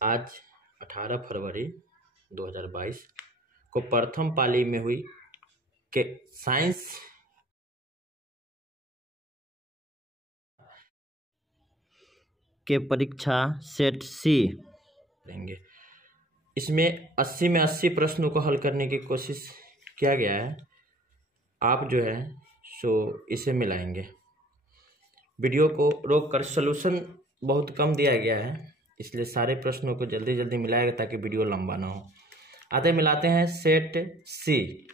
आज 18 फरवरी 2022 को प्रथम पाली में हुई के साइंस के परीक्षा सेट सी देंगे। इसमें 80 में 80 प्रश्नों को हल करने की कोशिश किया गया है। आप जो है सो इसे मिलाएंगे। वीडियो को रोक कर सॉल्यूशन बहुत कम दिया गया है, इसलिए सारे प्रश्नों को जल्दी जल्दी मिलाएगा ताकि वीडियो लंबा ना हो। आते मिलाते हैं सेट सी।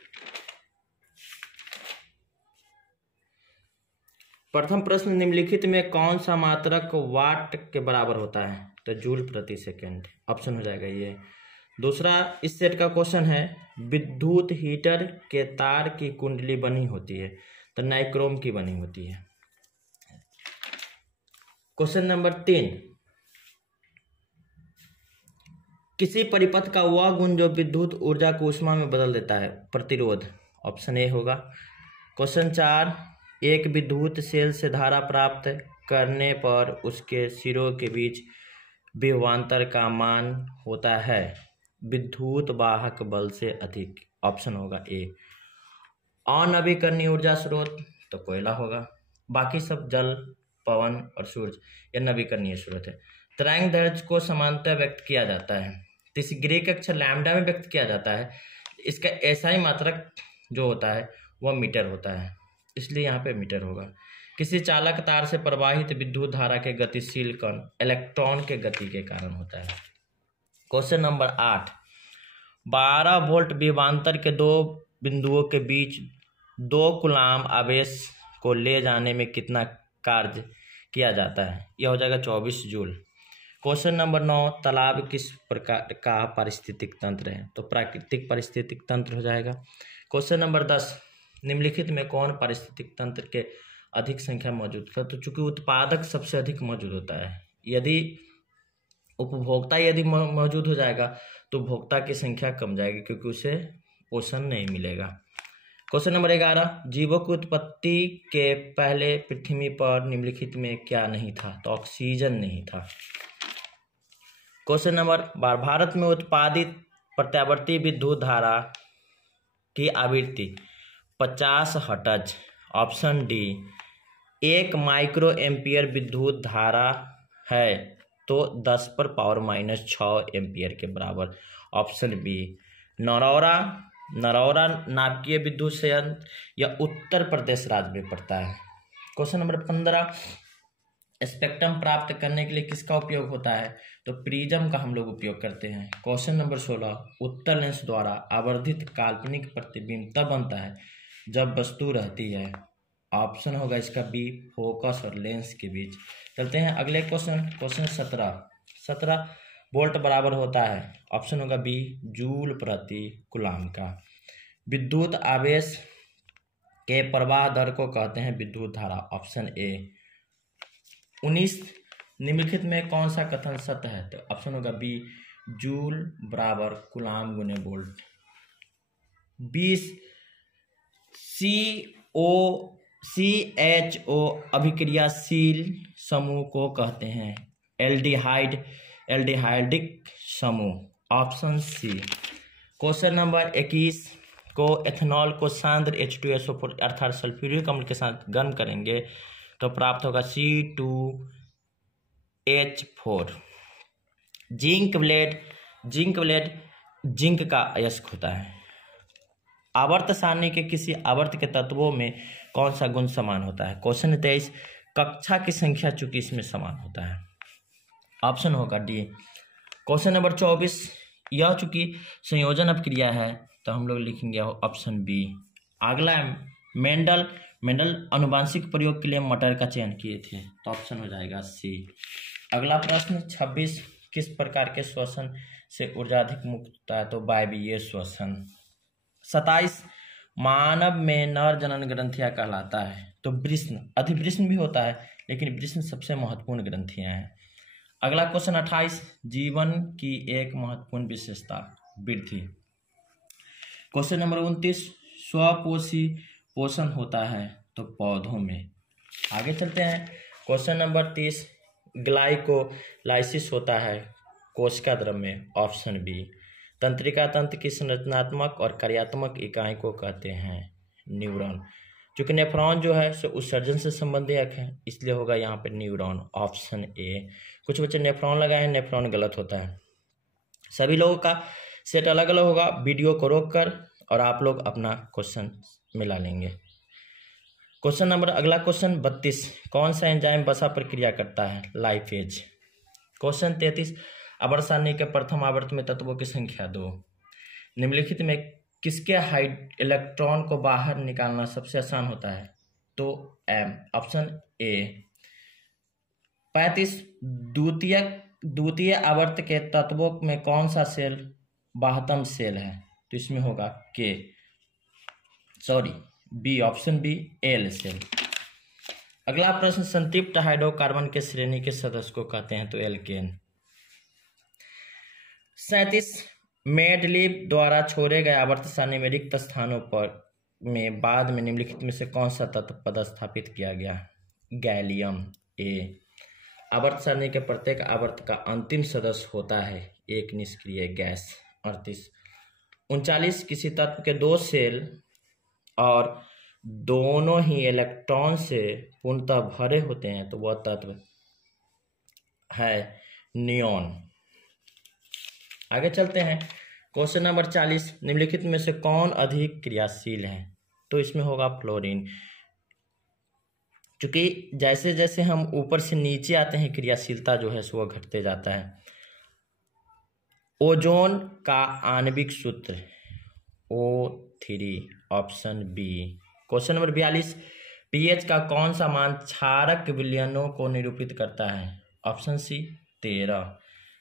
प्रथम प्रश्न, निम्नलिखित में कौन सा मात्रक वाट के बराबर होता है? तो जूल प्रति सेकंड ऑप्शन हो जाएगा ये। दूसरा, इस सेट का क्वेश्चन है, विद्युत हीटर के तार की कुंडली बनी होती है? तो नाइक्रोम की बनी होती है। क्वेश्चन नंबर 3, किसी परिपथ का वह गुण जो विद्युत ऊर्जा को ऊष्मा में बदल देता है? प्रतिरोध ऑप्शन ए होगा। क्वेश्चन 4, एक विद्युत सेल से धारा प्राप्त करने पर उसके सिरों के बीच विभवांतर का मान होता है विद्युत वाहक बल से अधिक। ऑप्शन होगा ए। अनवीकरणीय ऊर्जा स्रोत तो कोयला होगा, बाकी सब जल, पवन और सूर्य यह नवीकरणीय स्रोत है। तरंग दैर्ध्य को समानतः व्यक्त किया जाता है, तो इस ग्रीक अक्षर लैम्डा में व्यक्त किया जाता है। इसका SI मात्रक जो होता है वह मीटर होता है, इसलिए यहाँ पे मीटर होगा। किसी चालक तार से प्रवाहित विद्युत धारा के गतिशील कण इलेक्ट्रॉन के गति के कारण होता है। क्वेश्चन नंबर 8, 12 वोल्ट विभवांतर के दो बिंदुओं के बीच 2 कूलाम आवेश को ले जाने में कितना कार्य किया जाता है? यह हो जाएगा 24 जूल। क्वेश्चन नंबर 9, तालाब किस प्रकार का पारिस्थितिक तंत्र है? तो प्राकृतिक पारिस्थितिक तंत्र हो जाएगा। क्वेश्चन नंबर 10, निम्नलिखित में कौन पारिस्थितिक तंत्र के अधिक संख्या मौजूद है? तो चूंकि उत्पादक सबसे अधिक मौजूद होता है, यदि उपभोक्ता मौजूद हो जाएगा तो भोक्ता की संख्या कम जाएगी, क्योंकि उसे पोषण नहीं मिलेगा। क्वेश्चन नंबर 11, जीवों की उत्पत्ति के पहले पृथ्वी पर निम्नलिखित में क्या नहीं था? तो ऑक्सीजन नहीं था। क्वेश्चन नंबर 12, भारत में उत्पादित प्रत्यावर्ती विद्युत धारा की आवृत्ति 50 hertz. Option D. 1 micro ampere विद्युत धारा है तो 10⁻⁻6 एम्पियर के बराबर। Option B. नरौरा नाभिकीय विद्युत संयंत्र यह उत्तर प्रदेश राज्य में पड़ता है। क्वेश्चन नंबर 15, स्पेक्ट्रम प्राप्त करने के लिए किसका उपयोग होता है? तो प्रिज्म का हम लोग उपयोग करते हैं। क्वेश्चन नंबर 16, उत्तल लेंस द्वारा आवर्धित काल्पनिक प्रतिबिंब तब बनता है जब वस्तु रहती है। ऑप्शन होगा इसका बी, फोकस और लेंस के बीच। चलते हैं अगले क्वेश्चन 17 वोल्ट बराबर होता है। ऑप्शन होगा बी, जूल प्रति कूलाम का। विद्युत आवेश के प्रवाह दर को कहते हैं विद्युत धारा। Option A. 19, निम्नलिखित में कौन सा कथन सत्य है? तो ऑप्शन होगा बी, जूल बराबर कूलाम गुने वोल्ट। 20, CHO अभिक्रियाशील समूह को कहते हैं एल्डिहाइडिक समूह। Option C. क्वेश्चन नंबर 21 को एथेनॉल को सांद्र H2SO4 अर्थात सल्फ्यूरिक अम्ल के साथ गर्म करेंगे तो प्राप्त होगा C2H4। जिंक ब्लेड जिंक का अयस्क होता है। आवर्त सारणी के किसी आवर्त के तत्वों में कौन सा गुण समान होता है? क्वेश्चन 23, कक्षा की संख्या चूंकि इसमें समान होता है। ऑप्शन होगा डी। क्वेश्चन नंबर 24, यह चूंकि संयोजन अपक्रिया है तो हम लोग लिखेंगे ऑप्शन बी। अगला, मेंडल अनुवांशिक प्रयोग के लिए मटर का चयन किए थे तो ऑप्शन हो जाएगा सी। अगला प्रश्न 26, किस प्रकार के श्वसन से ऊर्जा अधिक मुक्त होता है? तो वायवीय श्वसन। 27, मानव में नर जनन ग्रंथियां कहलाता है तो वृषण, अधिवृषण भी होता है लेकिन वृषण सबसे महत्वपूर्ण ग्रंथियां हैं। अगला क्वेश्चन 28, जीवन की एक महत्वपूर्ण विशेषता वृद्धि। क्वेश्चन नंबर 29, स्वपोषी पोषण होता है तो पौधों में। आगे चलते हैं क्वेश्चन नंबर 30, ग्लाइकोलाइसिस होता है कोशिका द्रव्य, ऑप्शन बी। तंत्रिका तंत्र की संरचनात्मक और कार्यात्मक इकाई को कहते हैं न्यूरॉन। क्योंकि नेफ्रॉन जो है सो उत्सर्जन से संबंधित है, इसलिए होगा यहाँ पे न्यूरॉन, ऑप्शन ए। कुछ बच्चे नेफ्रॉन लगाए हैं, नेफ्रॉन गलत होता है। सभी लोगों का सेट अलग अलग होगा, वीडियो को रोक कर और आप लोग अपना क्वेश्चन मिला लेंगे। क्वेश्चन नंबर अगला क्वेश्चन 32, कौन सा एंजाइम वसा प्रक्रिया करता है? लाइपेज। क्वेश्चन 33, आवर्त सारणी के प्रथम आवर्त में तत्वों की संख्या 2। निम्नलिखित में किसके इलेक्ट्रॉन को बाहर निकालना सबसे आसान होता है? तो एम, ऑप्शन ए। 35, द्वितीय आवर्त के तत्वों में कौन सा सेल बाह्यतम सेल है? तो इसमें होगा B, option B, L cell. अगला प्रश्न, संतृप्त हाइड्रोकार्बन के श्रेणी के सदस्य को कहते हैं? तो एल्केन। 37, मेडलीव द्वारा छोड़े गए आवर्त सारणी में रिक्त स्थानों पर में बाद में निम्नलिखित में से कौन सा तत्व पदस्थापित किया गया? गैलियम, ए। आवर्त सारणी के प्रत्येक आवर्त का अंतिम सदस्य होता है एक निष्क्रिय गैस। 38, 39, किसी तत्व के 2 सेल और दोनों ही इलेक्ट्रॉन से पूर्णतः भरे होते हैं तो वह तत्व है नियॉन। आगे चलते हैं। क्वेश्चन नंबर 40, निम्नलिखित में से कौन अधिक क्रियाशील है? तो इसमें होगा फ्लोरीन। क्योंकि जैसे जैसे हम ऊपर से नीचे आते हैं क्रियाशीलता जो है सो वह घटते जाता है। ओजोन का आणविक सूत्र O3, option B. Question number 42, pH का कौन सा मान क्षारक विलयनों को निरूपित करता है? Option C, 13।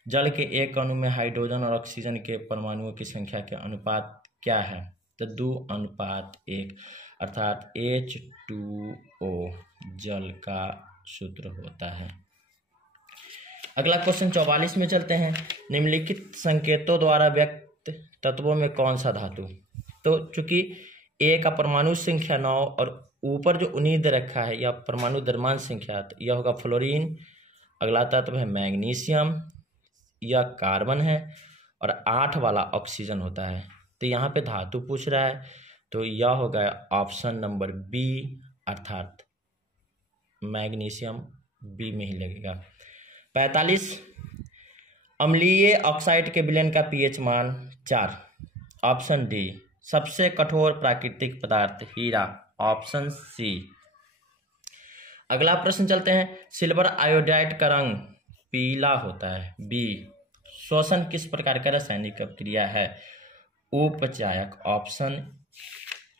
जल के एक अणु में हाइड्रोजन और ऑक्सीजन के परमाणुओं की संख्या के अनुपात क्या है? तो 2:1, अर्थात H2O जल का सूत्र होता है। अगला क्वेश्चन 44 में चलते हैं। निम्नलिखित संकेतों द्वारा व्यक्त तत्वों में कौन सा धातु? तो चूंकि ए का परमाणु संख्या 9 और ऊपर जो 19 दे रखा है यह परमाणु द्रव्यमान संख्या, तो यह होगा फ्लोरीन। अगला तत्व है मैग्नीशियम, यह कार्बन है और 8 वाला ऑक्सीजन होता है। तो यहाँ पे धातु पूछ रहा है तो यह होगा ऑप्शन नंबर बी, अर्थात मैग्नीशियम बी में ही लगेगा। 45, अम्लीय ऑक्साइड के विलयन का पीएच मान 4, ऑप्शन डी। सबसे कठोर प्राकृतिक पदार्थ हीरा, ऑप्शन सी। अगला प्रश्न चलते हैं। सिल्वर आयोडाइड का रंग पीला होता है, बी। शोषण किस प्रकार का रासायनिक क्रिया है? उपचायक, ऑप्शन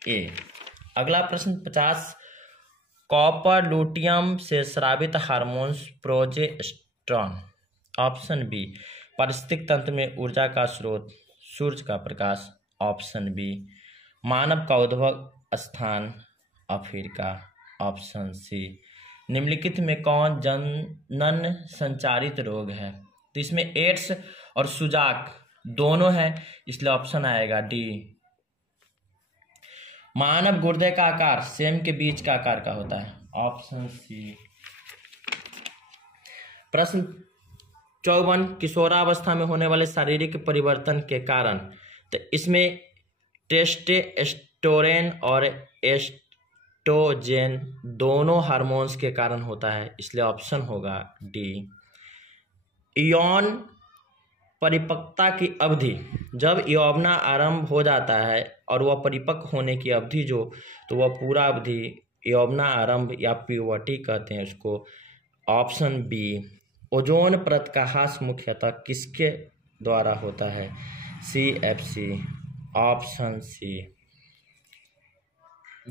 ए। अगला प्रश्न 50, कॉपर लूटियम से स्रावित हार्मोन्स प्रोजेस्टेरॉन, ऑप्शन बी। पारिस्थितिक तंत्र में ऊर्जा का स्रोत सूर्य का प्रकाश, ऑप्शन बी। मानव का उद्भव स्थान अफ्रीका, ऑप्शन सी। निम्नलिखित में कौन जनन संचारित रोग है? तो इसमें एड्स और सुजाक दोनों है, इसलिए ऑप्शन आएगा डी। मानव गुर्दे का आकार सेम के बीच का आकार का होता है, ऑप्शन सी। प्रश्न 54, किशोरावस्था में होने वाले शारीरिक परिवर्तन के कारण, तो इसमें टेस्टोस्टेरोन और एस्ट्रोजेन दोनों हार्मोन्स के कारण होता है, इसलिए ऑप्शन होगा डी। यौन परिपक्वता की अवधि, जब यौवना आरंभ हो जाता है और वह परिपक्व होने की अवधि जो, तो वह पूरा अवधि यौवना आरंभ या प्यूबर्टी कहते हैं उसको, ऑप्शन बी। ओजोन परत का ह्रास मुख्यतः किसके द्वारा होता है? CFC, option C.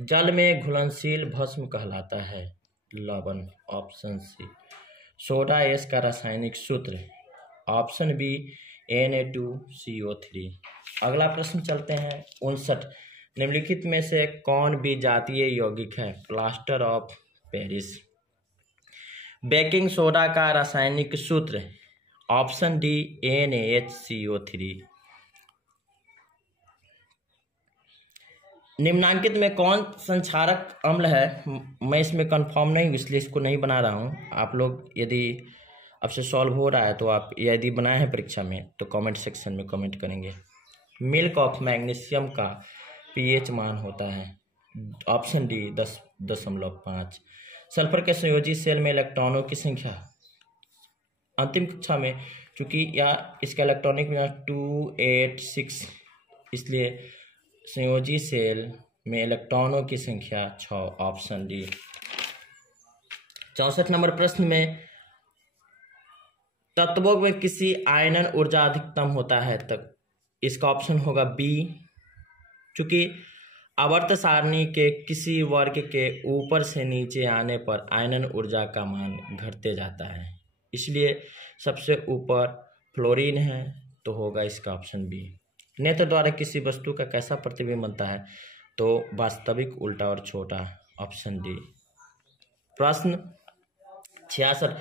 जल में घुलनशील भस्म कहलाता है लवण, ऑप्शन सी। सोडा एस का रासायनिक सूत्र, ऑप्शन बी, Na2CO3। अगला प्रश्न चलते हैं 59, निम्नलिखित में से कौन विजातीय यौगिक है? Plaster of Paris. Baking soda का रासायनिक सूत्र, ऑप्शन डी, NaHCO3। निम्नांकित में कौन संक्षारक अम्ल है? मैं इसमें कंफर्म नहीं हूँ इसलिए इसको नहीं बना रहा हूँ। आप लोग यदि आपसे सॉल्व हो रहा है तो आप यदि बनाए हैं परीक्षा में तो कमेंट सेक्शन में कमेंट करेंगे। मिल्क ऑफ मैग्नीशियम का पीएच मान होता है ऑप्शन डी 10.5। सल्फर के संयोजी सेल में इलेक्ट्रॉनों की संख्या अंतिम कक्षा में, चूंकि या इसका इलेक्ट्रॉनिक में 286, इसलिए संयोजी सेल में इलेक्ट्रॉनों की संख्या 6, ऑप्शन डी। 64 नंबर प्रश्न में तत्वों में किसी आयनन ऊर्जा अधिकतम होता है, तब इसका ऑप्शन होगा बी। चूंकि आवर्त सारणी के किसी वर्ग के ऊपर से नीचे आने पर आयनन ऊर्जा का मान घटते जाता है, इसलिए सबसे ऊपर फ्लोरीन है तो होगा इसका ऑप्शन बी। नेत्र द्वारा किसी वस्तु का कैसा प्रतिबिंब बनता है, तो वास्तविक, उल्टा और छोटा, ऑप्शन डी। प्रश्न 66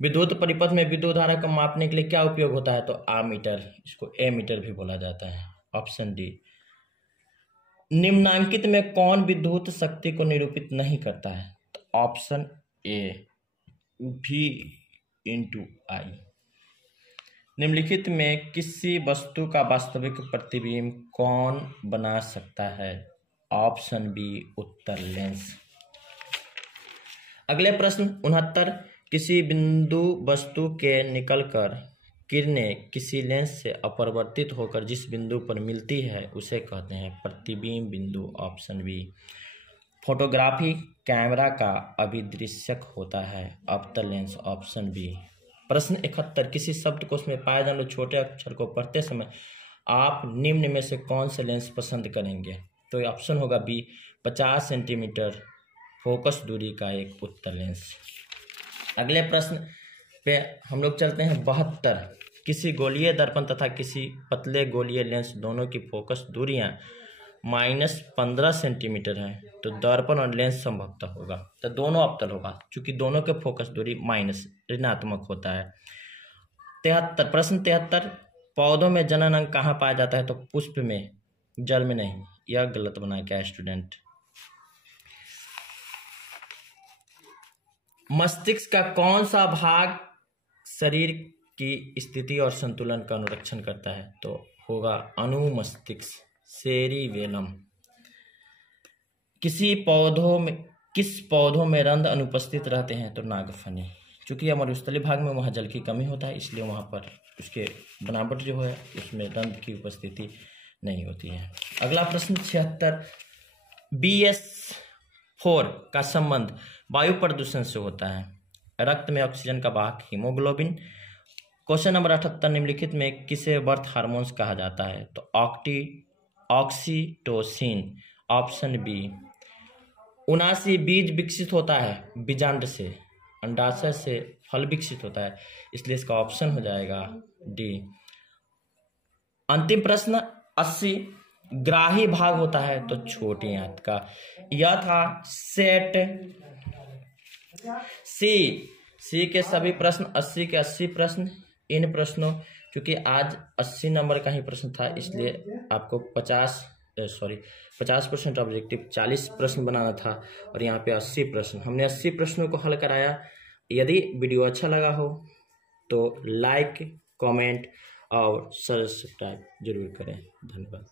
विद्युत परिपथ में विद्युत धारा को मापने के लिए क्या उपयोग होता है, तो आमीटर, इसको एमीटर भी बोला जाता है, ऑप्शन डी। निम्नांकित में कौन विद्युत शक्ति को निरूपित नहीं करता है, तो ऑप्शन ए V/I। निम्नलिखित में किसी वस्तु का वास्तविक प्रतिबिंब कौन बना सकता है, ऑप्शन बी उत्तर लेंस। अगले प्रश्न 69 किसी बिंदु वस्तु के निकलकर किरणें किसी लेंस से अपरिवर्तित होकर जिस बिंदु पर मिलती है उसे कहते हैं प्रतिबिंब बिंदु, ऑप्शन बी। फोटोग्राफी कैमरा का अभिदृश्यक होता है अवतल लेंस, ऑप्शन बी। प्रश्न 71 किसी शब्दकोश में पाए जाने वाले छोटे अक्षर को पढ़ते समय आप निम्न में से कौन से लेंस पसंद करेंगे, तो ऑप्शन होगा बी 50 सेंटीमीटर फोकस दूरी का एक उत्तल लेंस। अगले प्रश्न पे हम लोग चलते हैं 72 किसी गोलीय दर्पण तथा किसी पतले गोलीय लेंस दोनों की फोकस दूरियां -15 सेंटीमीटर है, तो दर्पण और लेंस संभवतः होगा, तो दोनों अवतल होगा क्योंकि दोनों के फोकस दूरी माइनस ऋणात्मक होता है। 73 प्रश्न 73 पौधों में जनन अंग कहाँ पाया जाता है, तो पुष्प में, जल में नहीं, यह गलत बना क्या स्टूडेंट। मस्तिष्क का कौन सा भाग शरीर की स्थिति और संतुलन का अनुरक्षण करता है, तो होगा अनुमस्तिष्क, सेरिबेलम। किस पौधों में रंध्र अनुपस्थित रहते हैं, तो नागफनी। चूंकि यह मरुस्थलीय भाग में वहाँ जल की कमी होता है, इसलिए वहाँ पर उसके बनावट जो है उसमें रंध्र की उपस्थिति नहीं होती है। अगला प्रश्न 76 BS4 का संबंध वायु प्रदूषण से होता है। रक्त में ऑक्सीजन का वाहक हीमोग्लोबिन। क्वेश्चन नंबर 78 निम्नलिखित में किसे बर्थ हार्मोन्स कहा जाता है, तो ऑक्सीटोसिन, ऑप्शन बी। 79 बीज विकसित होता है बीजांड से, अंडाशय से फल विकसित होता है, इसलिए इसका ऑप्शन हो जाएगा डी। अंतिम प्रश्न 80 ग्राही भाग होता है, तो छोटी आंत का। यह था सेट सी के सभी प्रश्न, 80 के 80 प्रश्न। इन प्रश्नों क्योंकि आज 80 नंबर का ही प्रश्न था, इसलिए आपको 50% ऑब्जेक्टिव 40 प्रश्न बनाना था और यहाँ पे 80 प्रश्न, हमने 80 प्रश्नों को हल कराया। यदि वीडियो अच्छा लगा हो तो लाइक, कमेंट और सब्सक्राइब जरूर करें। धन्यवाद।